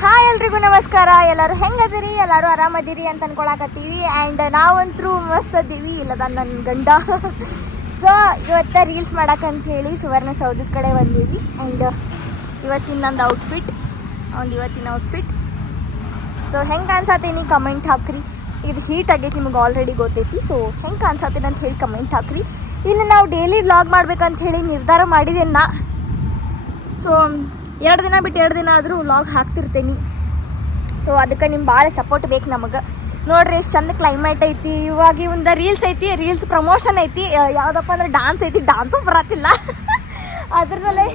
Hi ಎಲ್ರಿಗೂ ನಮಸ್ಕಾರ. ಎಲ್ಲರೂ ಹೆಂಗದಿರಿ? ಎಲ್ಲರೂ ಆರಾಮದಿರಿ ಅಂತ ಅನ್ಕೊಳಕತ್ತೀವಿ. ಆ್ಯಂಡ್ ನಾವಂತರೂ ಮಸ್ತ್ ಅದೀವಿ. ಇಲ್ಲದ ನನ್ನ ಗಂಡ ಸೊ ಇವತ್ತು ರೀಲ್ಸ್ ಮಾಡಕ್ಕಂತ ಹೇಳಿ ಸುವರ್ಣಸೌಧದ ಕಡೆ ಬಂದೀವಿ. ಆ್ಯಂಡ್ ಇವತ್ತಿನ ನಂದು ಔಟ್ಫಿಟ್ ಸೊ ಹೆಂಗೆ ಅನ್ಸತ್ತೀನಿ ಕಮೆಂಟ್ ಹಾಕ್ರಿ. ಇದು ಹೀಟ್ ಆಗೈತಿ, ನಿಮಗೆ ಆಲ್ರೆಡಿ ಗೊತ್ತೈತಿ. ಸೊ ಹೆಂಗೆ ಅನ್ಸತ್ತೀನಿ ಅಂತ ಹೇಳಿ ಕಮೆಂಟ್ ಹಾಕ್ರಿ. ಇನ್ನು ನಾವು ಡೈಲಿ ವ್ಲಾಗ್ ಮಾಡ್ಬೇಕಂತ ಹೇಳಿ ನಿರ್ಧಾರ ಮಾಡಿದ್ದೇನೆ ನಾ. ಸೊ 2 ದಿನ ಬಿಟ್ಟು 2 ದಿನ ಆದರೂ ವ್ಲಾಗ್ ಹಾಕ್ತಿರ್ತೀನಿ. ಸೊ ಅದಕ್ಕೆ ನಿಮ್ಮ ಭಾಳ ಸಪೋರ್ಟ್ ಬೇಕು ನಮಗೆ. ನೋಡ್ರಿ ಎಷ್ಟು ಚಂದ ಕ್ಲೈಮೇಟ್ ಐತಿ. ಇವಾಗ ಒಂದು ರೀಲ್ಸ್ ಐತಿ, ರೀಲ್ಸ್ ಪ್ರಮೋಷನ್ ಐತಿ. ಯಾವುದಪ್ಪ ಅಂದ್ರೆ ಡಾನ್ಸ್ ಐತಿ, ಡಾನ್ಸು ಬರತ್ತಿಲ್ಲ ಅದ್ರಲ್ಲೇ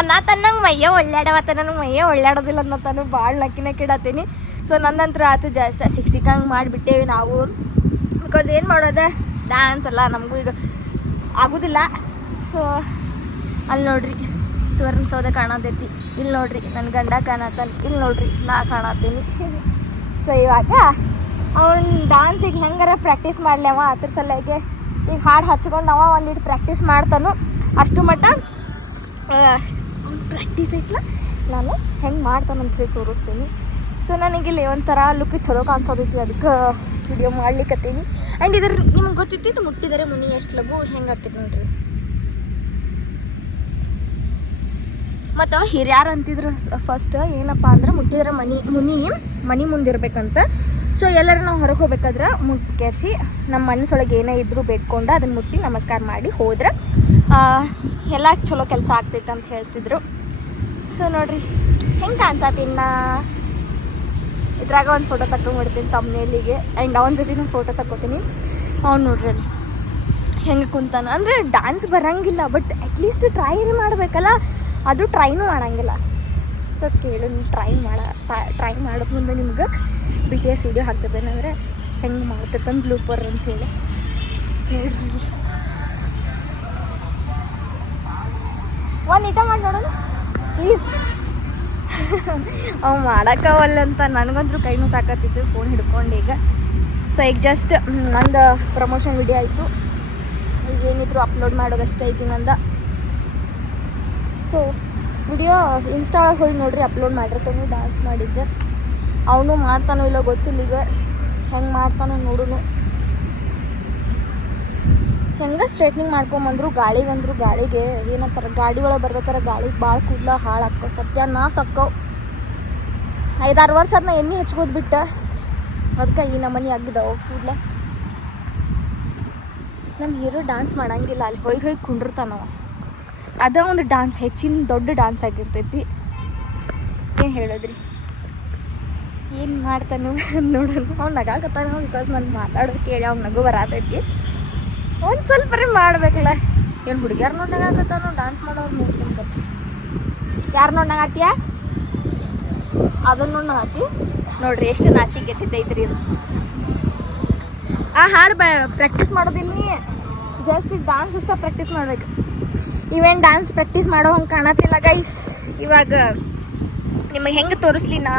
ಅನ್ನತನ್ನಂಗೆ ಮೈಯ ಒಳ್ಳಾಡವತ್ತ. ನನಗೆ ಮೈಯ ಒಳ್ಳಾಡೋದಿಲ್ಲ ಅನ್ನತಾನು ಭಾಳ ನಕ್ಕಿಡತ್ತೀನಿ. ಸೊ ನಂದಂತೂ ಆಯ್ತು ಜಸ್ಟ್ ಸಿಕ್ಕಂಗೆ ಮಾಡಿಬಿಟ್ಟೇವಿ ನಾವು. ಬಿಕಾಸ್ ಏನು ಮಾಡೋದೆ, ಡ್ಯಾನ್ಸ್ ಎಲ್ಲ ನಮಗೂ ಈಗ ಆಗೋದಿಲ್ಲ. ಸೊ ಅಲ್ಲಿ ನೋಡ್ರಿ ಸುವರ್ಣಸೌಧ ಕಾಣತೈತಿ. ಇಲ್ಲಿ ನೋಡ್ರಿ ನನ್ನ ಗಂಡ ಕಾಣತ್ತಾನ. ಇಲ್ಲಿ ನೋಡ್ರಿ ನಾ ಕಾಣತ್ತೀನಿ. ಸೊ ಇವಾಗ ಅವ್ನು ಡ್ಯಾನ್ಸಿಗೆ ಹೆಂಗಾರ ಪ್ರಾಕ್ಟೀಸ್ ಮಾಡ್ಲವ, ಅದ್ರ ಸಲುವಾಗಿ ಈಗ ಹಾಡು ಹಚ್ಕೊಂಡು ಅವ ಒಂದಿಟ್ಟು ಪ್ರಾಕ್ಟೀಸ್ ಮಾಡ್ತಾನು. ಅಷ್ಟು ಮಟ್ಟ ಅವ್ನು ಪ್ರಾಕ್ಟೀಸ್ ಐತಲ್ಲ, ನಾನು ಹೆಂಗೆ ಮಾಡ್ತಾನಂತ ಹೇಳಿ ತೋರಿಸ್ತೀನಿ. ಸೊ ನನಗಿಲ್ಲಿ ಒಂಥರ ಲುಕ್ ಚಲೋ ಕಾಣಿಸೋದೈತಿ, ಅದಕ್ಕೆ ವಿಡಿಯೋ ಮಾಡ್ಲಿಕ್ಕತ್ತೀನಿ. ಆ್ಯಂಡ್ ಇದ್ರ ನಿಮ್ಗೆ ಗೊತ್ತಿತ್ತು, ಇದು ಮುಟ್ಟಿದರೆ ಮುನಿ ಎಷ್ಟು ಲಗು ಹೆಂಗೆ ಆಕೈತಿ ನೋಡ್ರಿ. ಮತ್ತು ಹಿರಿಯಾರು ಅಂತಿದ್ರು ಫಸ್ಟ್ ಏನಪ್ಪ ಅಂದ್ರೆ ಮುಟ್ಟಿದ್ರೆ ಮನಿ ಮುಂದಿರ್ಬೇಕಂತ. ಸೊ ಎಲ್ಲರೂ ನಾವು ಹೊರಗೆ ಹೋಗ್ಬೇಕಾದ್ರೆ ಮುಟ್ಟಿ ಕೆರ್ಸಿ ನಮ್ಮ ಮನಸ್ಸೊಳಗೆ ಏನೇ ಇದ್ದರೂ ಬೇಡ್ಕೊಂಡು ಅದನ್ನು ಮುಟ್ಟಿ ನಮಸ್ಕಾರ ಮಾಡಿ ಹೋದ್ರೆ ಎಲ್ಲ ಚಲೋ ಕೆಲಸ ಆಗ್ತೈತೆ ಅಂತ ಹೇಳ್ತಿದ್ರು. ಸೊ ನೋಡ್ರಿ ಹೆಂಗೆ ಕಾಣಿಸತ್ತೀನಿ ನಾ. ಇದ್ರಾಗ ಒಂದು ಫೋಟೋ ತಗೊಂಡ್ಬಿಡ್ತೀನಿ ತಮ್ಮನೇಲಿಗೆ. ಆ್ಯಂಡ್ ಅವನ ಜೊತೆನೂ ಫೋಟೋ ತಗೋತೀನಿ. ಅವ್ನು ನೋಡ್ರಿ ಅಲ್ಲಿ ಹೆಂಗೆ ಕುಂತಾನ. ಅಂದರೆ ಡ್ಯಾನ್ಸ್ ಬರೋಂಗಿಲ್ಲ, ಬಟ್ ಅಟ್ಲೀಸ್ಟ್ ಟ್ರೈ ಮಾಡಬೇಕಲ್ಲ. ಅದು ಟ್ರೈನೂ ಮಾಡೋಂಗಿಲ್ಲ. ಸೊ ಕೇಳು, ಟ್ರೈ ಮಾಡೋಕೆ ಮುಂದೆ ನಿಮ್ಗೆ BTS ವಿಡಿಯೋ ಹಾಕ್ತಿದ್ದೇನೆ ಅಂದರೆ ಹೆಂಗೆ ಮಾಡ್ತಿರ್ತಾನೆ ಬ್ಲೂಪರ್ ಅಂಥೇಳಿ ನೋಡ್ರಿ. ಒಂದು ಇಟ ಮಾಡಿ ನೋಡೋಣ ಪ್ಲೀಸ್. ಅವು ಮಾಡೋಕ್ಕವಲ್ಲಂತ ನನಗಂತೂ ಕೈನೂ ಸಾಕತ್ತಿತ್ತು ಫೋನ್ ಹಿಡ್ಕೊಂಡು ಈಗ. ಸೊ ಈಗ ಜಸ್ಟ್ ನಂದು ಪ್ರಮೋಷನ್ ವಿಡಿಯೋ ಆಯಿತು. ಈಗ ಏನಿದ್ರು ಅಪ್ಲೋಡ್ ಮಾಡೋದಷ್ಟೇ ಐತಿ ನಂದು. ಸೊ ವಿಡಿಯೋ ಇನ್ಸ್ಟಾ ಒಳಗೆ ಹೋಗಿ ನೋಡ್ರಿ, ಅಪ್ಲೋಡ್ ಮಾಡಿರ್ತಾನೆ. ಡ್ಯಾನ್ಸ್ ಮಾಡಿದ್ದೆ. ಅವನು ಮಾಡ್ತಾನೋ ಇಲ್ಲ ಗೊತ್ತಿಲ್ಲ. ಈಗ ಹೆಂಗೆ ಮಾಡ್ತಾನೋ ನೋಡುನು. ಹೆಂಗೆ ಸ್ಟ್ರೈಟ್ನಿಂಗ್ ಮಾಡ್ಕೊಂಬಂದ್ರು ಗಾಳಿಗೆ ಏನಂತಾರೆ, ಗಾಡಿ ಒಳಗೆ ಬರ್ಬೇಕಾರೆ ಗಾಳಿಗೆ ಭಾಳ ಕೂದಲ ಹಾಳಾಕ್ಕೋ ಸತ್ಯ ಸಕ್ಕವು. 5-6 ವರ್ಷ ಅದನ್ನ ಎಣ್ಣೆ ಹಚ್ಕೋದು ಬಿಟ್ಟು ಅದಕ್ಕೆ ಈ ನಮ್ಮನೆ ಆಗಿದ್ದಾವೆ ಕೂದಲ. ನಮ್ಮ ಹೀರೋ ಡ್ಯಾನ್ಸ್ ಮಾಡಂಗಿಲ್ಲ, ಅಲ್ಲಿ ಹೋಗಿ ಕುಂಡಿರ್ತಾನವ. ಅದ ಒಂದು ಡ್ಯಾನ್ಸ್, ಹೆಚ್ಚಿನ ದೊಡ್ಡ ಡ್ಯಾನ್ಸ್ ಆಗಿರ್ತೈತಿ. ಏನು ಹೇಳಿದ್ರಿ, ಏನು ಮಾಡ್ತಾನು ನೋಡೋಣ. ಅವ್ನು ನಗಾಕತ್ತಾನ ಬಿಕಾಸ್ ನಾನು ಮಾತಾಡೋದು ಕೇಳಿ ಅವ್ನು ನಗು ಬರತೈತಿ. ಒಂದು ಸ್ವಲ್ಪ ಮಾಡಬೇಕಲ್ಲ. ಏನು ಹುಡುಗಿಯಾರು ನೋಡಿ ನಗಾಕತ್ತಾನು, ಡ್ಯಾನ್ಸ್ ಮಾಡೋರು ನೋಡ್ತೀನಿ ಬರ್ತಿ. ಯಾರು ನೋಡಿ ನಗಾತೀಯ? ಅದನ್ನು ನೋಡಿ ನಗಾತಿ ನೋಡ್ರಿ. ಎಷ್ಟು ನಾಚಿಗೆ ಗೆಟ್ಟಿದ್ದೈತ್ರಿ ಇದು. ಆ ಹಾಡು ಪ್ರಾಕ್ಟೀಸ್ ಮಾಡೋದಿಲ್ಲ, ಜಸ್ಟ್ ಡ್ಯಾನ್ಸ್ ಅಷ್ಟ ಪ್ರಾಕ್ಟೀಸ್ ಮಾಡ್ಬೇಕು. ಇವೇನು ಡ್ಯಾನ್ಸ್ ಪ್ರಾಕ್ಟೀಸ್ ಮಾಡೋ ಹಂಗೆ ಕಾಣತ್ತಿಲ್ಲ ಗೈಸ್. ಇವಾಗ ನಿಮಗೆ ಹೆಂಗೆ ತೋರಿಸ್ಲಿ ನಾ.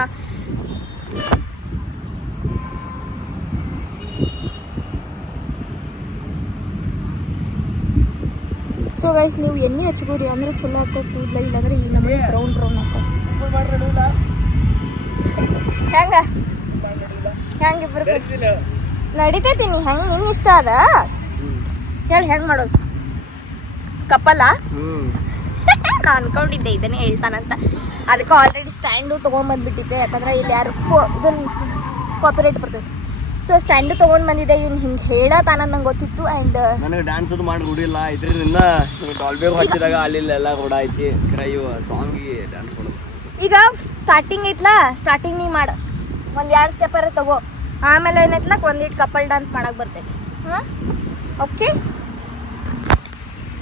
ಸೊ ಗೈಸ್, ನೀವು ಎಣ್ಣೆ ಹಚ್ಕೋರಿ ಅಂದ್ರೆ ಚಲೋ ಹಾಕೋ ಕೂದಲ, ಇಲ್ಲಾಂದ್ರೆ ಈ ನಮಗೆ ಬ್ರೌನ್ ಹಾಕೋ. ಹೆಂಗೆ ಇಬ್ಬರು ನಡಿತೈತೀನಿ. ಹೆಂಗೆ ನಿನ್ನ ಇಷ್ಟ ಅದ ಹೇಳಿ, ಹೆಂಗೆ ಮಾಡೋದು? ಕಪ್ಪಲ್ಲ ನಾ ಅನ್ಕೊಂಡಿದ್ದೆ ಇದನ್ನೇ ಹೇಳ್ತಾನಂತ. ಅದಕ್ಕೆ ಆಲ್ರೆಡಿ ಸ್ಟ್ಯಾಂಡು ತೊಗೊಂಡ್ಬಂದ್ಬಿಟ್ಟಿದ್ದೆ. ಯಾಕಂದ್ರೆ ಇಲ್ಲಿ ಯಾರು ಇದನ್ನು ಕಾಪಿರೈಟ್ ಬರ್ತದೆ. ಸೊ ಸ್ಟ್ಯಾಂಡು ತೊಗೊಂಡು ಬಂದಿದ್ದೆ. ಇವ್ನು ಹಿಂಗೆ ಹೇಳತಾನ ನಂಗೆ ಗೊತ್ತಿತ್ತು. ಆ್ಯಂಡ್ ನನಗೆ ಡ್ಯಾನ್ಸ್ ಅದು ಮಾಡಿ ರೂಢಿಲ್ಲ. ಇದರಿಂದ ಡಾಲ್ಬೇಗ್ ಹಚ್ಚಿದಾಗ ಅಲ್ಲೆಲ್ಲ ಕೂಡ ಐತಿ ಸಾಂಗಿಗೆ ಡ್ಯಾನ್ಸ್ ಮಾಡೋದು. ಈಗ ಸ್ಟಾರ್ಟಿಂಗ್ ಐತ್ಲಾ, ಸ್ಟಾರ್ಟಿಂಗ್ ನೀ ಮಾಡು ಒಂದು 2 ಸ್ಟೆಪ್ಪರ ತಗೋ. ಆಮೇಲೆ ಏನೈತ್ಲ ಒಂದಿಟ್ಟು ಕಪಲ್ ಡ್ಯಾನ್ಸ್ ಮಾಡಕ್ಕೆ ಬರ್ತೈತಿ. ಹಾಂ, ಓಕೆ.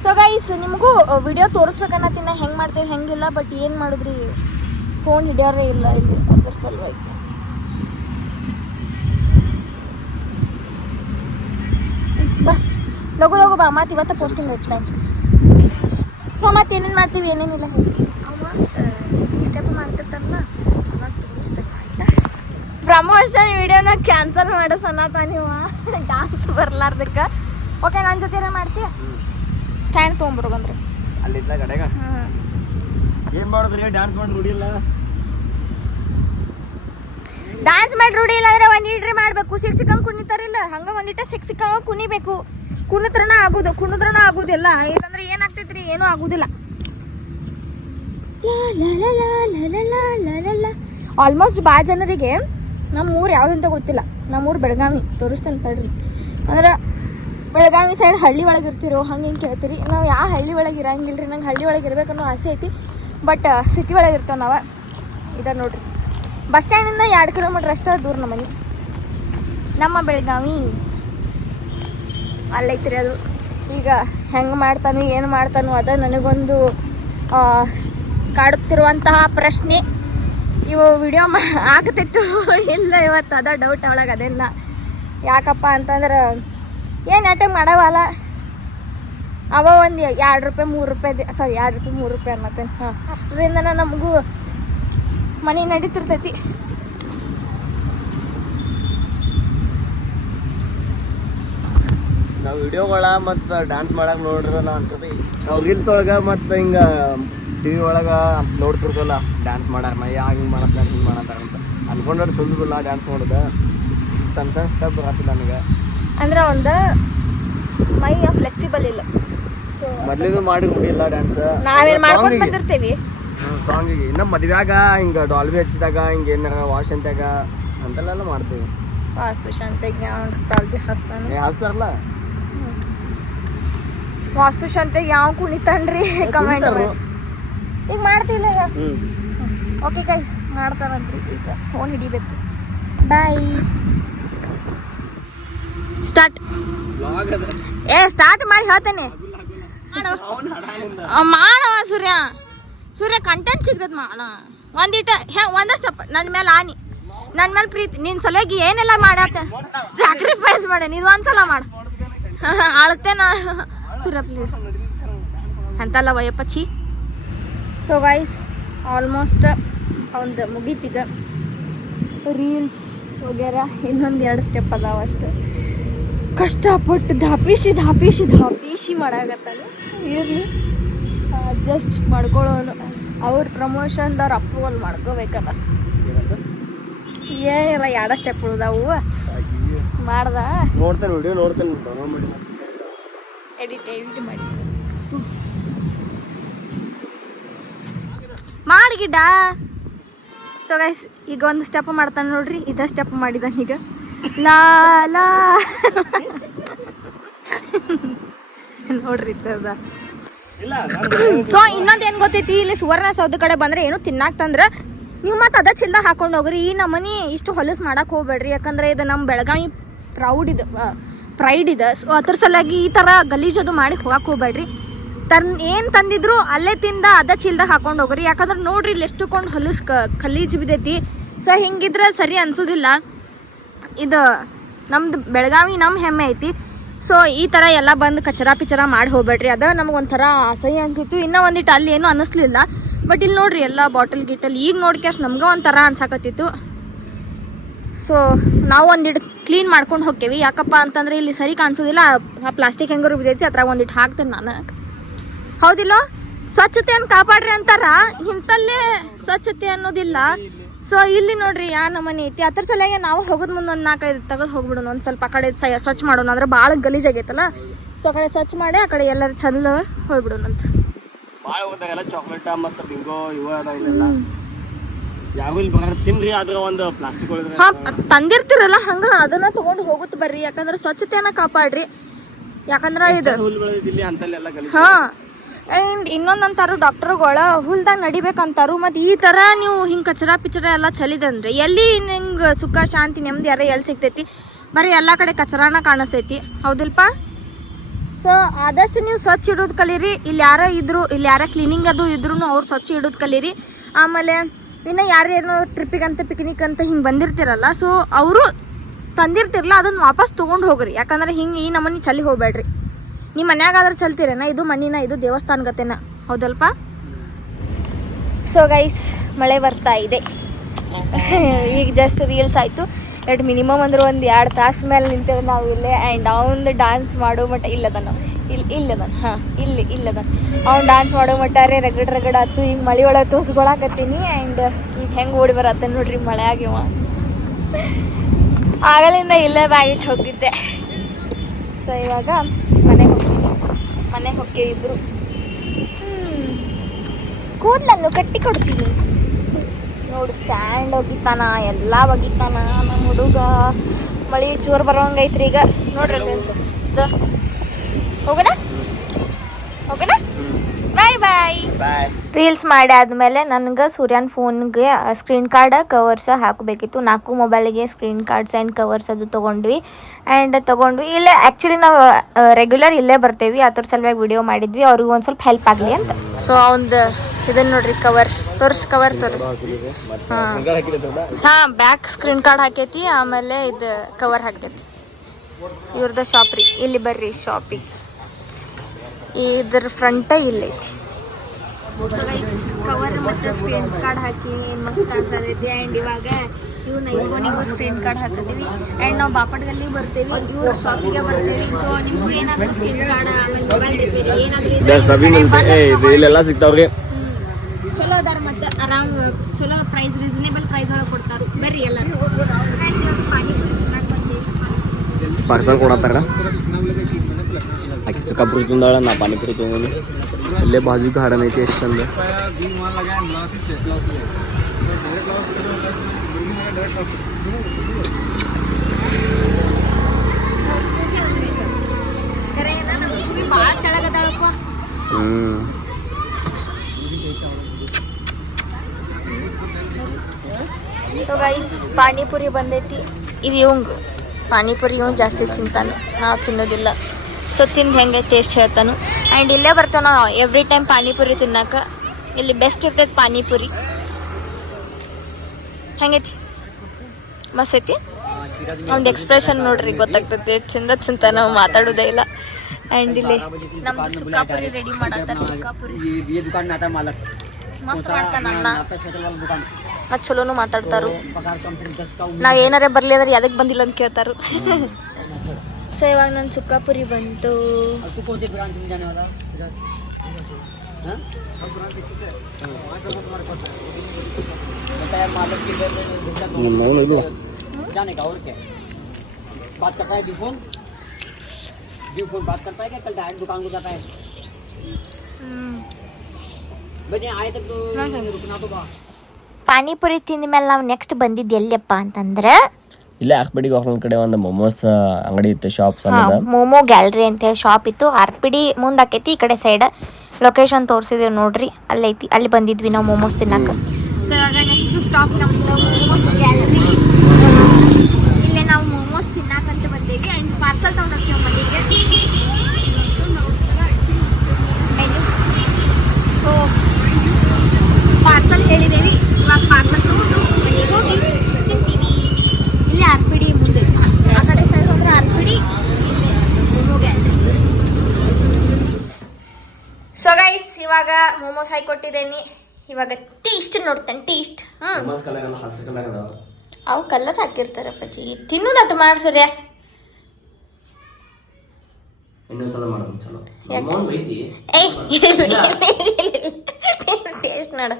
ಸೊ ಗೈಸ್, ನಿಮಗೂ ವಿಡಿಯೋ ತೋರಿಸ್ಬೇಕನ್ನತ್ತಿನ ಹೆಂಗೆ ಮಾಡ್ತೇವೆ ಹೆಂಗಿಲ್ಲ. ಬಟ್ ಏನು ಮಾಡಿದ್ರಿ, ಫೋನ್ ಹಿಡಿಯೋರೇ ಇಲ್ಲ ಇಲ್ಲಿ, ಅದ್ರ ಸಲುವಾಗಿ. ಬಾ ಲಗು ಬಾ, ಮತ್ತು ಇವತ್ತು ಪೋಸ್ಟಿಂಗ್ ಐತೆ. ಸೊ ಮತ್ತೆ ಏನೇನು ಮಾಡ್ತೀವಿ ಏನೇನಿಲ್ಲ ಹೇಳಿ. ಸ್ಟೆಪ್ ಮಾಡ್ತಿರ್ತಾರಲ್ಲ ಅವಾಗ ತೋರಿಸ್ತೇನೆ ಆಯ್ತಾ. ಪ್ರಮೋಷನ್ ವಿಡಿಯೋನ ಕ್ಯಾನ್ಸಲ್ ಮಾಡೋ ಸನ್ನತ ನೀವು ಡ್ಯಾನ್ಸ್ ಬರ್ಲಾರ್ದಕ್ಕೆ. ಓಕೆ, ನನ್ನ ಜೊತೆ ಮಾಡ್ತೀಯ? ಸ್ಟ್ಯಾಂಡ್ ತೊಗೊಂಬರು ಬಂದ್ರೆ ಅಲ್ಲಿ ಕಡೆಗ ಏನು ಮಾಡಿದ್ರಿ, ಡ್ಯಾನ್ಸ್ ಮಾಡಿ ರೂಢಿಲ್ಲ. ಡ್ಯಾನ್ಸ್ ಮಾಡಿ ರೂಢಿ ಇಲ್ಲಾಂದ್ರೆ ಒಂದಿಟ್ರೆ ಮಾಡ್ಬೇಕು. ಸಿಕ್ಕಂಗ್ ಕುಣಿತಾರಿಲ್ಲ ಹಂಗ ಒಂದಿಟ್ಟ ಸಿಕ್ಕಂಗ ಕುಣಿಬೇಕು. ಕುಣಿದ್ರನ ಆಗುದಿಲ್ಲ, ಇಲ್ಲಂದ್ರೆ ಏನಾಗ್ತೈತ್ರಿ, ಏನೂ ಆಗುದಿಲ್ಲ. ಆಲ್ಮೋಸ್ಟ್ ಭಾಳ ಜನರಿಗೆ ನಮ್ಮ ಊರು ಯಾವುದಂತ ಗೊತ್ತಿಲ್ಲ. ನಮ್ಮ ಊರು ಬೆಳಗಾವಿ, ತೋರಿಸ್ತೇನೆ ತಡ್ರಿ. ಅಂದ್ರೆ ಬೆಳಗಾವಿ ಸೈಡ್ ಹಳ್ಳಿ ಒಳಗೆ ಇರ್ತಿರೋ ಹಂಗೆ ಹಿಂಗೆ ಕೇಳ್ತೀರಿ. ನಾವು ಯಾವ ಹಳ್ಳಿ ಒಳಗೆ ಇರಂಗಿಲ್ಲ ರೀ. ನಂಗೆ ಹಳ್ಳಿ ಒಳಗೆ ಇರ್ಬೇಕನ್ನೋ ಆಸೆ ಐತಿ, ಬಟ್ ಸಿಟಿ ಒಳಗೆ ಇರ್ತೇವೆ ನಾವು. ಇದ ನೋಡ್ರಿ, ಬಸ್ ಸ್ಟ್ಯಾಂಡಿಂದ 2 ಕಿಲೋಮೀಟ್ರ್ ಅಷ್ಟೇ ದೂರ ನಮ್ಮ ಮನೆ. ನಮ್ಮ ಬೆಳಗಾವಿ ಅಲ್ಲೈತ್ರಿ ಅದು. ಈಗ ಹೆಂಗೆ ಮಾಡ್ತಾನೋ ಏನು ಮಾಡ್ತಾನೋ ಅದ ನನಗೊಂದು ಕಾಡುತ್ತಿರುವಂತಹ ಪ್ರಶ್ನೆ. ಇವು ವಿಡಿಯೋ ಆಗ್ತಿತ್ತು ಇಲ್ಲ ಇವತ್ತು ಅದ ಡೌಟ್ ಒಳಗೆ. ಅದೆಲ್ಲ ಯಾಕಪ್ಪ ಅಂತಂದ್ರೆ ಏನು ಐಟಮ್ ಮಾಡವಲ್ಲ ಅವ ಒಂದು 2 ರೂಪಾಯಿ 3 ರೂಪಾಯಿ ಸಾರಿ 2 ರೂಪಾಯಿ 3 ರೂಪಾಯಿ ಅನ್ನತ್ತೇನೆ. ಹಾಂ, ಅಷ್ಟರಿಂದ ನಮಗೂ ಮನೆ ನಡೀತಿರ್ತೈತಿ. ನಾವು ವಿಡಿಯೋಗಳ ಮತ್ತು ಡ್ಯಾನ್ಸ್ ಮಾಡಕ್ಕೆ ನೋಡಿರಲ್ಲ ಅಂತದೆ. ನಾವು ರೀಲ್ಸ್ ಒಳಗೆ ಮತ್ತು ಹಿಂಗೆ ಟಿ ವಿ ಒಳಗೆ ನೋಡ್ತಿರ್ತವಲ್ಲ ಡ್ಯಾನ್ಸ್ ಮಾಡಾರ ಮೈ ಹಿಂಗೆ ಮಾಡತ್ತಾರ ಹಿಂಗೆ ಮಾಡತ್ತಾರ ಅಂತ ಅನ್ಕೊಂಡ್ರೆ ಸುಳ್ಳಿಲ್ಲ. ಡ್ಯಾನ್ಸ್ ಮಾಡೋದು ಸಣ್ಣ ಸ್ಟೆಪ್ ಬರತ್ತಿಲ್ಲ ನನಗೆ. ಅಂದ್ರೆ ಒಂದು ಮೈ ಫ್ಲೆಕ್ಸಿಬಲ್ ಇಲ್ಲ. ಸೊ ಮೊದಲಿಗೆ ಮಾಡಿ ರೂಢಿಲ್ಲ ಡ್ಯಾನ್ಸ್. ನಾವೇನು ಮಾಡ್ಕೊಂಡು ಬಂದಿರ್ತೀವಿ ಸಾಂಗಿಗೆ. ಇನ್ನು ಮದುವೆಯಾಗ ಹಿಂಗೆ ಡಾಲ್ಬಿ ಹಚ್ಚಿದಾಗ ಹಿಂಗೆ ಏನಾರ ವಾಶ್ ಅಂತಾಗ ಅಂತೆಲ್ಲ ಮಾಡ್ತೀವಿ. ವಾಸ್ತು ಶಾಂತಿಗೆ ಡಾಲ್ಬಿ ಹಾಸ್ತಾರಲ್ಲ. ವಾಸ್ತು ಶಾಂತಿಗೆ ಯಾವ ಕುಣಿತಾನ್ರಿ ಕಮೆಂಟ್ ಈಗ ಮಾಡ್ತಿಲ್ಲ. ಓಕೆ ಗೈಸ್, ಮಾಡ್ತಾರಂತ್ರಿ. ಈಗ ಫೋನ್ ಹಿಡಿಬೇಕು. ಬಾಯ್. ಸ್ಟಾರ್ಟ್ ಸ್ಟಾರ್ಟ್ ಮಾಡಿ ಹೇಳ್ತೇನೆ. ಮಾಡವ ಸೂರ್ಯ ಕಂಟೆಂಟ್ ಸಿಗ್ತದ ಮಾಡ. ಒಂದಷ್ಟಪ್ಪ ನನ್ನ ಮೇಲೆ ಆನಿ, ನನ್ನ ಮೇಲೆ ಪ್ರೀತಿ, ನಿನ್ನ ಸಲುವಾಗಿ ಏನೆಲ್ಲ ಮಾಡತ್ತ ಸ್ಯಾಕ್ರಿಫೈಸ್ ಮಾಡ. ನೀನು ಒಂದ್ಸಲ ಮಾಡ ಆಳುತ್ತೇನ ಸೂರ್ಯ ಪ್ಲೀಸ್ ಅಂತಲ್ಲ ವಯಪ್ಪ ಛೀ. ಸೊ ಗೈಸ್, ಆಲ್ಮೋಸ್ಟ್ ಒಂದು ಮುಗೀತೀಗ. ರೀಲ್ಸ್ ವಗೇರ ಇನ್ನೊಂದು 2 ಸ್ಟೆಪ್ ಅದಾವ ಅಷ್ಟೆ. ಕಷ್ಟಪಟ್ಟು ಧಾಪಿಸಿ ಮಾಡಾಕತ್ತಾನೆ. ಇರಲಿ, ಜಸ್ಟ್ ಮಾಡ್ಕೊಳ್ಳೋನು. ಅವ್ರ ಪ್ರಮೋಷನ್ದವ್ರು ಅಪ್ರೂವಲ್ ಮಾಡ್ಕೋಬೇಕಲ್ಲ. ಏನಿಲ್ಲ, 2 ಸ್ಟೆಪ್ ಉಳ್ದಾವು ಮಾಡ್ದ. ನೋಡ್ತೇನೆ ವಿಡಿಯೋ ನೋಡ್ತೇನೆ, ಎಡಿಟ್ ಮಾಡಿ ಮಾಡಿ ಗಿಡ್ಡ. ಸೊ ಗೈಸ್, ಈಗ ಒಂದು ಸ್ಟೆಪ್ ಮಾಡ್ತಾನೆ ನೋಡ್ರಿ. ಇದ ಸ್ಟೆಪ್ ಮಾಡಿದಾನ ಈಗ. ಲಾ ಲಾ ನೋಡ್ರಿ ಇರ್ತದ. ಸೊ ಇನ್ನೊಂದು ಏನು ಗೊತ್ತೈತಿ, ಇಲ್ಲಿ ಸುವರ್ಣಸೌಧ ಕಡೆ ಬಂದ್ರೆ ಏನು ತಿನ್ನಾಕ್ತಂದ್ರೆ ನೀವು ಮತ್ತೆ ಅದ ಚಿಲ್ದಾಗ ಹಾಕೊಂಡು ಹೋಗ್ರಿ. ಈ ನಮ್ಮನಿ ಇಷ್ಟು ಹೊಲಸು ಮಾಡಕ್ಕೆ ಹೋಗ್ಬೇಡ್ರಿ. ಯಾಕಂದ್ರೆ ಇದು ನಮ್ಮ ಬೆಳಗಾವಿ ಪ್ರೈಡ್ ಇದೆ. ಸೊ ಅದ್ರ ಸಲುವಾಗಿ ಈ ಥರ ಗಲೀಜದು ಮಾಡಿ ಹೋಗಕ್ಕೆ ಹೋಗ್ಬೇಡ್ರಿ. ಏನು ತಂದಿದ್ರು ಅಲ್ಲೇ ತಿಂದ ಅದ ಚೀಲ್ದಾಗ ಹಾಕೊಂಡು ಹೋಗ್ರಿ. ಯಾಕಂದ್ರೆ ನೋಡ್ರಿ ಇಲ್ಲಿ ಎಷ್ಟುಕೊಂಡು ಹೊಲಸು ಗಲೀಜು ಬಿದ್ದೈತಿ. ಸೊ ಹಿಂಗಿದ್ರೆ ಸರಿ ಅನ್ಸೋದಿಲ್ಲ. ಇದು ನಮ್ದು ಬೆಳಗಾವಿ ನಮ್ಮ ಹೆಮ್ಮೆ ಐತಿ. ಸೊ ಈ ಥರ ಎಲ್ಲ ಬಂದು ಕಚರ ಮಾಡಿ ಹೋಗ್ಬೇಡ್ರಿ. ಅದ ನಮಗೊಂಥರ ಅಸಹ್ಯ ಅನ್ಸಿತ್ತು. ಇನ್ನೂ ಒಂದಿಟ್ಟು ಅಲ್ಲಿ ಏನೂ ಅನ್ನಿಸ್ಲಿಲ್ಲ. ಬಟ್ ಇಲ್ಲಿ ನೋಡ್ರಿ ಎಲ್ಲ ಬಾಟಲ್ ಗಿಟಲ್ ಈಗ ನೋಡ್ಕ್ಯಾಶ್ ನಮ್ಗೆ ಒಂಥರ ಅನ್ಸಾಕತ್ತಿತ್ತು. ಸೊ ನಾವು ಒಂದಿಟ್ಟು ಕ್ಲೀನ್ ಮಾಡ್ಕೊಂಡು ಹೋಗ್ತೇವೆ. ಯಾಕಪ್ಪ ಅಂತಂದರೆ ಇಲ್ಲಿ ಸರಿ ಕಾಣಿಸೋದಿಲ್ಲ. ಆ ಪ್ಲಾಸ್ಟಿಕ್ ಹೆಂಗಾರು ಬಿದ್ದೈತಿ, ಅದ್ರಾಗ ಒಂದಿಟ್ಟು ಹಾಕ್ತೇನೆ ನಾನು. ಹೌದಿಲ್ಲ? ಸ್ವಚ್ಛತೆಯನ್ನು ಕಾಪಾಡ್ರಿ ಅಂತಾರ, ಇಂಥಲ್ಲೇ ಸ್ವಚ್ಛತೆ ಅನ್ನೋದಿಲ್ಲ. ಸೊ ಇಲ್ಲಿ ನೋಡ್ರಿ ಯಾ ನಮ್ಮನೆ ಐತಿ. ಅದ್ರ ಸಲುವಾಗಿ ನಾವು ಹೋಗೋದು ಮುಂದೆ ಒಂದು 4-5 ತೆಗೆದು ಹೋಗ್ಬಿಡೋಣ. ಒಂದು ಸ್ವಲ್ಪ ಆ ಕಡೆ ಸ್ವಚ್ಛ ಮಾಡೋಣ. ಅಂದ್ರೆ ಭಾಳ ಗಲೀಜಾಗೈತಲ್ಲ. ಸೊ ಆ ಕಡೆ ಸ್ವಚ್ಛ ಮಾಡಿ ಆ ಕಡೆ ಎಲ್ಲರೂ ಚಂದ ಹೋಗ್ಬಿಡೋಣ ಅಂತ. ಭಾಳ ಹೋದಾಗೆಲ್ಲ ಚಾಕ್ಲೇಟ ಮತ್ತು ಬಿಂಗೋ ಇವು ಅದಾವೆಲ್ಲ ಯಾವ ಇಲ್ಲಿ ಬರ ತಿನ್ರಿ. ಆದ್ರೆ ಒಂದು ಪ್ಲಾಸ್ಟಿಕ್ ಒಳಗೆ ಹಾಂ ತಂದಿರ್ತಿರಲ್ಲ ಹಂಗೆ ಅದನ್ನ ತೊಗೊಂಡು ಹೋಗುತ್ತೆ ಬರ್ರಿ. ಯಾಕಂದ್ರೆ ಸ್ವಚ್ಛತೆಯನ್ನು ಕಾಪಾಡ್ರಿ. ಯಾಕಂದ್ರೆ ಇದು ಹುಲ್ಗಳಿದ್ದಿಲ್ಲಿ ಅಂತಲ್ಲೆಲ್ಲ ಗಲೀಜು. ಹಾಂ, ಆ್ಯಂಡ್ ಇನ್ನೊಂದಂತಾರು ಡಾಕ್ಟರ್ಗಳು ಹುಲ್ದಾಗ ನಡಿಬೇಕಂತಾರು. ಮತ್ತು ಈ ಥರ ನೀವು ಹಿಂಗೆ ಕಚರ ಎಲ್ಲ ಚಲಿದಂದ್ರೆ ಎಲ್ಲಿ ನಿಂಗೆ ಸುಖ ಶಾಂತಿ ನೆಮ್ಮದಿ ಎಲ್ಲಿ ಸಿಗ್ತೈತಿ? ಬರೀ ಎಲ್ಲ ಕಡೆ ಕಚರಾನ ಕಾಣಿಸ್ತೈತಿ. ಹೌದಿಲ್ಪ? ಸೊ ಆದಷ್ಟು ನೀವು ಸ್ವಚ್ಛ ಇಡೋದು ಕಲೀರಿ. ಇಲ್ಲಿ ಯಾರ ಕ್ಲೀನಿಂಗ್ ಅದು ಇದ್ರೂ ಅವ್ರು ಸ್ವಚ್ಛ ಇಡೋದು ಕಲೀರಿ. ಆಮೇಲೆ ಇನ್ನು ಯಾರೇನೋ ಟ್ರಿಪ್ಪಿಗಂತ ಪಿಕ್ನಿಕ್ ಅಂತ ಹಿಂಗೆ ಬಂದಿರ್ತಿರಲ್ಲ, ಸೊ ಅವರು ತಂದಿರ್ತಿರಲ್ಲ ಅದನ್ನು ವಾಪಸ್ ತೊಗೊಂಡು ಹೋಗ್ರಿ. ಯಾಕಂದ್ರೆ ಹಿಂಗೆ ಈ ನಮ್ಮನೆ ಚಲಿ ಹೋಗ್ಬೇಡ್ರಿ. ನಿಮ್ಮ ಮನ್ಯಾಗಾದ್ರೆ ಚಲ್ತೀರೇನ? ಇದು ಮಣ್ಣಿನ, ಇದು ದೇವಸ್ಥಾನ ಗತೆನ. ಹೌದಲ್ಪ? ಸೊ ಗೈಸ್, ಮಳೆ ಬರ್ತಾ ಇದೆ. ಈಗ ಜಸ್ಟ್ ರೀಲ್ಸ್ ಆಯಿತು. ಮಿನಿಮಮ್ ಅಂದ್ರೆ ಒಂದು 2 ತಾಸು ಮೇಲೆ ನಿಂತೇವೆ ನಾವು ಇಲ್ಲೇ. ಆ್ಯಂಡ್ ಅವ್ನು ಡಾನ್ಸ್ ಮಾಡೋ ಮಟ್ಟ ಇಲ್ಲದನ ಇಲ್ಲದನ ಹಾಂ ಇಲ್ಲದನ ಅವ್ನು ಡಾನ್ಸ್ ಮಾಡೋ ಮಟ್ಟಾರೆ ರಗಡ್ ಆಯ್ತು. ಈಗ ಮಳೆ ಒಳಗೆ ತೋರಿಸ್ಕೊಳಕತ್ತೀನಿ. ಆ್ಯಂಡ್ ಈಗ ಹೆಂಗೆ ಓಡಿ ಬರತ್ತ ನೋಡ್ರಿ ಮಳೆ ಆಗ್ಯವ. ಆಗಲಿಂದ ಇಲ್ಲೇ ಬ್ಯಾಗ್ ಇಟ್ಟು ಹೋಗಿದ್ದೆ. ಸೊ ಇವಾಗ ಮನೆಗೆ ಹೋಗ್ತೀವಿ ಇಬ್ರು. ಕೂದಲನ್ನು ಕಟ್ಟಿ ಕೊಡ್ತೀನಿ ನೋಡು. ಸ್ಟ್ಯಾಂಡ್ ಒಗಿತಾನ, ಎಲ್ಲ ಒಗಿತಾನ ನಮ್ಮ ಹುಡುಗ. ಮಳೆ ಜೋರು ಬರೋಂಗೈತ್ರಿ ಈಗ ನೋಡ್ರಿ. ಹೋಗೋಣ ಹೋಗೋಣ. ಬಾಯ್ ಬಾಯ್. ರೀಲ್ಸ್ ಮಾಡಿ ಆದಮೇಲೆ ನನಗೆ ಸೂರ್ಯನ ಫೋನ್ಗೆ ಸ್ಕ್ರೀನ್ ಕಾರ್ಡ್ ಕವರ್ಸ್ ಹಾಕಬೇಕಿತ್ತು. 4 ಮೊಬೈಲಿಗೆ ಸ್ಕ್ರೀನ್ ಕಾರ್ಡ್ಸ್ ಆ್ಯಂಡ್ ಕವರ್ಸ್ ಅದು ತೊಗೊಂಡ್ವಿ. ಇಲ್ಲೇ ಆ್ಯಕ್ಚುಲಿ ನಾವು ರೆಗ್ಯುಲರ್ ಇಲ್ಲೇ ಬರ್ತೇವೆ, ಅದ್ರ ಸಲುವಾಗಿ ವಿಡಿಯೋ ಮಾಡಿದ್ವಿ ಅವ್ರಿಗೆ ಒಂದು ಸ್ವಲ್ಪ ಹೆಲ್ಪ್ ಆಗಲಿ ಅಂತ. ಸೊ ಅವ್ನ್ದು ಇದನ್ನು ನೋಡ್ರಿ, ಕವರ್ ತೋರಿಸ್. ಹಾಂ, ಬ್ಯಾಕ್ ಸ್ಕ್ರೀನ್ ಕಾರ್ಡ್ ಹಾಕೈತಿ, ಆಮೇಲೆ ಇದು ಕವರ್ ಹಾಕೈತಿ. ಇವ್ರದ್ದು ಶಾಪ್ ರೀ, ಇಲ್ಲಿ ಬರ್ರಿ ಶಾಪಿಗೆ. ಇದ್ರ ಫ್ರಂಟ ಇಲ್ಲೈತಿ. ಕವರ್ ಮತ್ತು ಸ್ಕ್ರೀನ್ ಕಾರ್ಡ್ ಹಾಕಿ ಮಸ್ತ್ ಕಾಣಿಸ್ತೈತಿ. ಆ್ಯಂಡ್ ಇವಾಗ ಇವ್ನ ಐಫೋನಿಗೂ ಸ್ಕ್ರೀನ್ ಕಾರ್ಡ್ ಹಾಕಿದ್ದೀವಿ. ಆ್ಯಂಡ್ ನಾವು ಬಾಪಟ್ಗಲ್ಲಿಗೆ ಬರ್ತೇವೆ, ಇವ್ರ ಶಾಪಿಗೆ ಬರ್ತೇವೆ. ಸೊ ನಿಮ್ಗೂ ಏನಾದರೂ ಸ್ಕ್ರೀನ್ ಕಾರ್ಡ್ ಆಮೇಲೆ ಮೊಬೈಲ್ ರಿಪೇರಿ ಏನಾದರೂ ಇಲ್ಲೆಲ್ಲ ಸಿಗ್ತಾವ್ರಿ. ಚಲೋ ಅದಾರ ಮತ್ತು ಆರಾಮ್ ಚಲೋ ಪ್ರೈಸ್, ರೀಸನೇಬಲ್ ಪ್ರೈಸ್ ಒಳಗೆ ಕೊಡ್ತಾರೆ. ಬರ್ರಿ ಎಲ್ಲರೂ. ಪಾನಿಪುರಿ ತಿನ್ನಕ್ಕೆ ಬಂದೇವಿ. ಪಾರ್ಸಲ್ ಕೊಡತ್ತಾರ. ಆಕೆ ಸುಖಾಪುರಿ ತಿಂದಾಳ, ನಾ ಪಾನಿಪುರಿ ತೊಗೊಂಡು. ಇಲ್ಲೇ ಬಾಜು ಗಾರ್ಡನ್ ಐತಿ, ಎಷ್ಟು ಚಂದ. ಸೊ ಗೈಸ್, ಪಾನಿಪುರಿ ಬಂದೈತಿ. ಇದು ಇವಂಗ ಪಾನಿಪುರಿ ಇವ್ ಜಾಸ್ತಿ ತಿಂತಾನೆ, ನಾವು ತಿನ್ನೋದಿಲ್ಲ. ಸೊ ತಿಂದು ಹೆಂಗೆ ಟೇಸ್ಟ್ ಹೇಳ್ತಾನು. ಆ್ಯಂಡ್ ಇಲ್ಲೇ ಬರ್ತೇವೆ ನಾವು ಎವ್ರಿ ಟೈಮ್ ಪಾನಿಪುರಿ ತಿನ್ನಕ್ಕೆ. ಇಲ್ಲಿ ಬೆಸ್ಟ್ ಇರ್ತೈತೆ ಪಾನಿಪುರಿ. ಹೆಂಗೈತಿ? ಮಸ್ತ್ ಐತಿ. ಒಂದು ಎಕ್ಸ್ಪ್ರೆಷನ್ ನೋಡ್ರಿ, ಗೊತ್ತಾಗ್ತೈತಿ ತಿಂತಾನೆ, ನಾವು ಮಾತಾಡೋದೇ ಇಲ್ಲ. ಆ್ಯಂಡ್ ಇಲ್ಲಿ ನಮ್ದು ಸುಕ್ಕಾಪುರಿ ರೆಡಿ ಮಾಡತ್ತಾರೆ. ಸುಕ್ಕಾಪುರಿ ಮಸ್ತ್ ಮಾಡ್ತಾನ ಅಣ್ಣ, ಮತ್ತು ಚಲೋನು ಮಾತಾಡ್ತಾರು. ನಾವು ಏನಾರೇ ಬರಲಿ ಅಂದ್ರೆ ಅದಕ್ಕೆ ಬಂದಿಲ್ಲ ಅಂತ ಕೇಳ್ತಾರು. ಸೊ ಇವಾಗ ನನ್ನ ಸುಕ್ಕಾಪುರಿ ಬಂತು. ಪಾನಿಪುರಿ ತಿಂದ ಮೇಲೆ ನಾವು ನೆಕ್ಸ್ಟ್ ಬಂದಿದ್ದು ಎಲ್ಲಿಯಪ್ಪ ಅಂತಂದ್ರೆ, ಇಲ್ಲೇ ಆಕ್ಪೇಟಿಗೆ ಹೋಗ್ಲೊಂದ್ ಕಡೆ ಒಂದು ಮೊಮೋಸ್ ಅಂಗಡಿ ಇತ್ತು, ಶಾಪ್. ಮೋಮೋ ಗ್ಯಾಲರಿ ಅಂತ ಶಾಪ್ ಇತ್ತು. ಆರ್ಪಿಡಿ ಮುಂದೆ ಆಕೈತಿ, ಈ ಕಡೆ ಸೈಡ್. ಲೊಕೇಶನ್ ತೋರಿಸಿದೇವೆ ನೋಡ್ರಿ, ಅಲ್ಲೈತಿ. ಅಲ್ಲಿ ಬಂದಿದ್ವಿ ನಾವು ಮೋಮೋಸ್ ತಿನ್ನಕ್ಕೆ. ಸೊ ಇವಾಗ ನೆಕ್ಸ್ಟ್ ಸ್ಟಾಪ್ ನಮ್ದು ಮೋಮೋಸ್ ಗ್ಯಾಲರಿ. ಇಲ್ಲೇ ನಾವು ಮೋಮೋಸ್ ತಿನ್ನಕ್ಕಂತ ಬಂದೇವಿ. ಆ್ಯಂಡ್ ಪಾರ್ಸಲ್ ತೊಗೊಂಡೋಗ್ತೀವಿ ಮನೆಗೆ. ಸೊ ಪಾರ್ಸಲ್ ಹೇಳಿದ್ದೇವೆ, ಇವಾಗ ಪಾರ್ಸಲ್ ತೊಗೊಂಡು ಮನೆಗೆ ಹೋಗಿ ತಿಂತೀವಿ. ಇಲ್ಲಿ ಆರ್ಪಿಡಿ ಮುಂದೆ, ಆ ಕಡೆ ಸೈಡ್ ಹೋದ್ರೆ RPD, momo gallery. So guys, ಇವಾಗ ಮೋಮೋಸ್ ಹಾಕೊಟ್ಟಿದ್ದೇನೆ. ಇವಾಗ ಟೇಸ್ಟ್ ನೋಡ್ತೇನೆ. ಟೇಸ್ಟ್ ಅವು ಕಲರ್ ಹಾಕಿರ್ತಾರೆ ಪಜ್ಜಿ. ತಿನ್ನೋದಟ್ಟು ಮಾಡಿ ಸೂರ್ಯ. ಟೇಸ್ಟ್ ನೋಡು.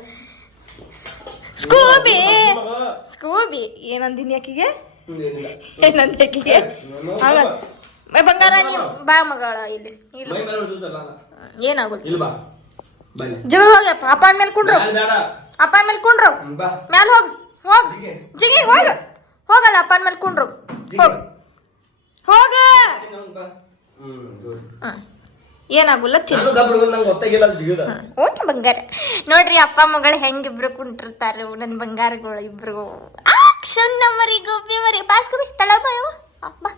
ಸ್ಕೂಬಿ ಏನಂದಿನಿ ಆಕಿಗೆ? ಏನಂದ ಆಕಿಗೆ? ಬಂಗಾರ ನೀವು ಬಾ ಮಗಳ. ಇಲ್ಲಿ ಏನಾಗುತ್ತೆ? ಜಗ ಹೋಗ್ಯಪ್ಪ. ಅಪ್ಪ ಅಂದ್ಮೇಲೆ ಕುಂಡ್ರು, ಅಪ್ಪ ಅಂದ್ಮೇಲೆ ಕುಂಡ್ರು. ಮ್ಯಾಲ ಹೋಗ್ ಜಿಗಿ ಹೋಗಲ್ಲ. ಅಪ್ಪ ಅಂದ್ಮೇಲೆ ಕುಂಡ್ರು. ಹೋಗ. ಏನಾಗುಲ್ಲ, ಓಟ ಬಂಗಾರ. ನೋಡ್ರಿ ಅಪ್ಪ ಮಗಳು ಹೆಂಗಿಬ್ರು ಕುಂಟಿರ್ತಾರೆ, ನನ್ನ ಬಂಗಾರಗಳು ಇಬ್ರು. ಆಕ್ಷನ್ ನಮ್ಮರಿ ಗೋಬಿ ಮರಿ ಬಾಸ್ಕೋಬಿ ತಳ ಬಾಯವ ಬಾ.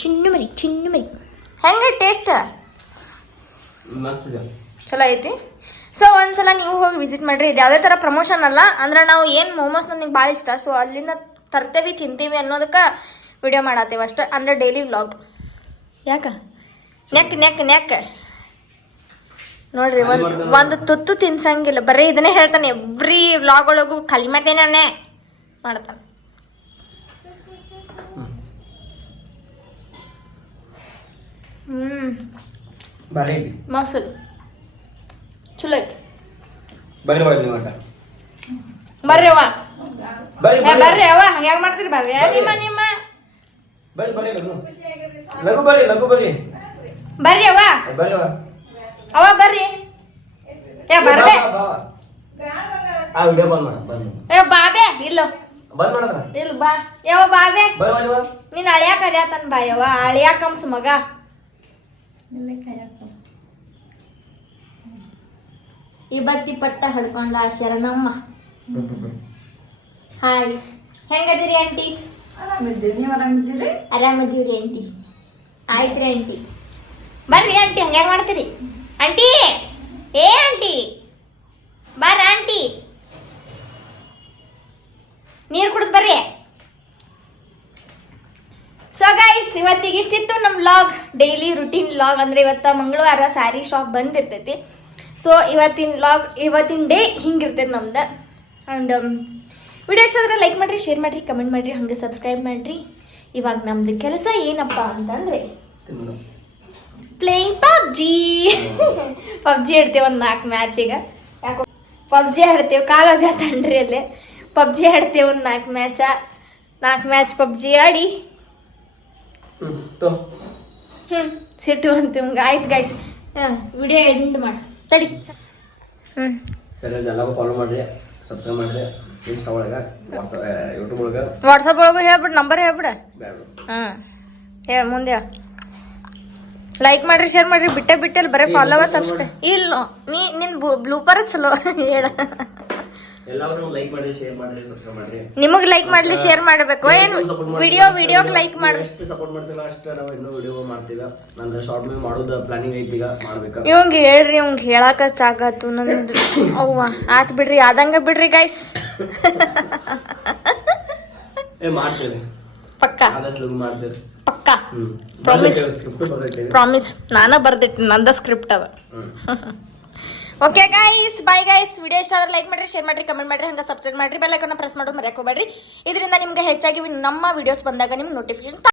ಚಿನ್ನು ಮರಿ ಹೆಂಗ ಟೇಸ್ಟ್? ಚಲೋ ಐತಿ. ಸೊ ಒಂದ್ಸಲ ನೀವು ಹೋಗಿ ವಿಸಿಟ್ ಮಾಡ್ರಿ. ಇದು ಯಾವುದೇ ಥರ ಪ್ರಮೋಷನ್ ಅಲ್ಲ, ಅಂದ್ರೆ ನಾವು ಏನು ಮೋಮೋಸ್ ನನಗೆ ಭಾಳ ಇಷ್ಟ. ಸೊ ಅಲ್ಲಿಂದ ತರ್ತೇವಿ, ತಿಂತೀವಿ ಅನ್ನೋದಕ್ಕೆ ವಿಡಿಯೋ ಮಾಡತ್ತೇವೆ ಅಷ್ಟೇ. ಅಂದ್ರೆ ಡೈಲಿ ವ್ಲಾಗ್. ಯಾಕ ನೆಕ್ ನೋಡ್ರಿ, ಒಂದು ತುತ್ತು ತಿನ್ಸಂಗಿಲ್ಲ, ಬರೀ ಇದನ್ನೇ ಹೇಳ್ತಾನೆ. ಎವ್ರಿ ವ್ಲಾಗ್ ಒಳಗೂ ಖಾಲಿ ಮಾಡ್ತೇನೆ ನಾನೇ ಮಾಡ್ತಾನೆ. ಮಸ್ತ್ ಚಲೋ ಐತಿ. ಬರ್ರಿ ಅವ್ವ ಬರ್ರಿ ಬರ್ರಿ ಅವ್ವ ಹಂಗ್ಯಾಗ ಮಾಡ್ತೀರಿ ಬರ್ರಿ ನಿಮ್ಮ ಬರ್ರಿ ಬರ್ರಿ ಲಘು ಬರ್ರಿ ಲಘು ಬರ್ರಿ ಬರ್ರಿ ಅವ್ವ ಬರ್ರಿ ಅವ್ವ ಬರ್ರಿ ಏ ಬರ್ಬೇ ಆ ವಿಡಿಯೋ ಬಂದ್ ಮಾಡ ಏ ಬಾಬೆ ಇಲ್ಲ ಬಂದ್ ಮಾಡದ್ರ ಇಲ್ಲ ಬಾ ಯಾವ ಬಾಬೆ ಬರ್ರಿ ನೀನ್ ಅಳಿಯ ಕರ್ಯಾತನ್ ಬಾ ಯವ್ವ ಅಳಿಯ ಕಮ್ಸ್ ಮಗ ಈ ಬತ್ತಿ ಪಟ್ಟ ಹಡ್ಕೊಂಡ ಶರಣಮ್ಮ ಹಾಯ್ ಹೆಂಗದಿರಿ ಆಂಟಿ ಆರಾಮದೀವ್ರಿ ಆಂಟಿ ಆಯ್ತ್ರಿ ಆಂಟಿ ಬರ್ರಿ ಆಂಟಿ ಹಂಗ್ಯಾಗ ಮಾಡ್ತೀರಿ ಆಂಟಿ ಏ ಆಂಟಿ ಬರ್ರಿ ಆಂಟಿ ನೀರು ಕುಡಿದು ಬರ್ರಿ ಸೊ ಗೈಸ್ ಇವತ್ತಿಗೆ ಇಷ್ಟಿತ್ತು ನಮ್ಮ ವ್ಲಾಗ್ ಡೈಲಿ ರುಟೀನ್ ವ್ಲಾಗ್ ಅಂದರೆ ಇವತ್ತು ಮಂಗಳವಾರ ಸ್ಯಾರಿ ಶಾಪ್ ಬಂದಿರ್ತೈತಿ ಸೊ ಇವತ್ತಿನ ಡೇ ಹಿಂಗಿರ್ತೈತೆ ನಮ್ದು ಆ್ಯಂಡ್ ವಿಡಿಯೋ ಇಷ್ಟ ಆದರೆ ಲೈಕ್ ಮಾಡಿರಿ ಶೇರ್ ಮಾಡಿರಿ ಕಮೆಂಟ್ ಮಾಡಿರಿ ಹಾಗೆ ಸಬ್ಸ್ಕ್ರೈಬ್ ಮಾಡಿರಿ ಇವಾಗ ನಮ್ದು ಕೆಲಸ ಏನಪ್ಪ ಅಂತಂದರೆ ಪ್ಲೇಯಿಂಗ್ ಪಬ್ಜಿ ಆಡ್ತೇವೆ ಒಂದು 4 ಮ್ಯಾಚಿಗೆ ಯಾಕೋ ಪಬ್ಜಿ ಆಡ್ತೇವೆ ಕಾಲೋದ ತಂಡ್ರಿ ಅಲ್ಲೇ ಪಬ್ಜಿ ಆಡ್ತೇವೆ ಒಂದು 4 ಮ್ಯಾಚ್ ಪಬ್ಜಿ ಆಡಿ ಸಿಟ್ಟು ಅಂತೀವಿ ಹಂಗೆ ಆಯ್ತು ಗೈಸ್ ವಿಡಿಯೋ ಎಂಡ್ ಮಾಡಿ ತಡಿ ಸರಿ ಎಲ್ಲರೂ ಫಾಲೋ ಮಾಡ್ರಿ ಸಬ್ಸ್ಕ್ರೈಬ್ ಮಾಡ್ರಿ ಇನ್ಸ್ಟಾ ಒಳಗೆ ಯೂಟ್ಯೂಬ್ ಒಳಗೆ ವಾಟ್ಸಪ್ ಒಳಗೂ ಹೇಳ್ಬಿಡು ನಂಬರ್ ಹೇಳ್ಬಿಡ ಹಾಂ ಹೇಳ ಮುಂದೆ ಲೈಕ್ ಮಾಡ್ರಿ ಶೇರ್ ಮಾಡ್ರಿ ಬಿಟ್ಟಲ್ಲಿ ಬರೀ ಫಾಲೋವರ್ಸ್ ಅಷ್ಟೇ ಇಲ್ಲ ನಿನ್ ಬ್ಲೂಪರ್ ಚಲೋ ಹೇಳ ಎಲ್ಲರೂ ಲೈಕ್ ಮಾಡ್ರಿ ಶೇರ್ ಮಾಡ್ರಿ ಸಬ್ಸ್ಕ್ರೈಬ್ ಮಾಡ್ರಿ ನಿಮಗೆ ಲೈಕ್ ಮಾಡ್ಲಿ ಶೇರ್ ಮಾಡಬೇಕು ಏನು ವಿಡಿಯೋಗೆ ಲೈಕ್ ಮಾಡಿ ಎಷ್ಟು ಸಪೋರ್ಟ್ ಮಾಡ್ತಿಲ್ಲ ಅಷ್ಟು ನಾವು ಇನ್ನೂ ವಿಡಿಯೋ ಮಾಡ್ತೀವಿ ನಂದು ಶಾರ್ಟ್ ಮೂವಿ ಮಾಡೋದು ಪ್ಲಾನಿಂಗ್ ಐತಿ ಈಗ ಮಾಡ್ಬೇಕು ಇವಂಗೆ ಹೇಳ್ರಿ ಇವಂಗೆ ಹೇಳಕ ಸಾಕತ್ತು ನಂದು ಅವ್ವ ಆತ್ ಬಿಡ್ರಿ ಆದಂಗ ಬಿಡ್ರಿ ಗೈಸ್ ಮಾಡ್ತೀವಿ ಪಕ್ಕ ಆದಷ್ಟು ಲಘು ಮಾಡ್ತೀವಿ ಪಕ್ಕ ಪ್ರಾಮಿಸ್ ನಾನ ಬರ್ದಿಟ್ಟು ನಂದ ಸ್ಕ್ರಿಪ್ಟ್ ಅದ okay guys bye guys video ಇಷ್ಟ ಆದ್ರೆ ಲೈಕ್ ಮಾಡ್ರಿ ಶೇರ್ ಮಾಡ್ರಿ ಕಮೆಂಟ್ ಮಾಡ್ರಿ ಹಂಗೆ ಸಬ್ಸ್ಕ್ರೈಬ್ ಮಾಡ್ರಿ ಬೆಲ್ ಐಕಾನ್ ಪ್ರೆಸ್ ಮಾಡೋದು ಮರೆಯೋಕೆ ಹೋಗ್ಬೇಡ್ರಿ ಇದರಿಂದ ನಿಮ್ಗೆ ಹೆಚ್ಚಾಗಿ ನಮ್ಮ ವಿಡಿಯೋಸ್ ಬಂದಾಗ ನಿಮ್ಗೆ ನೋಟಿಫಿಕೇಶನ್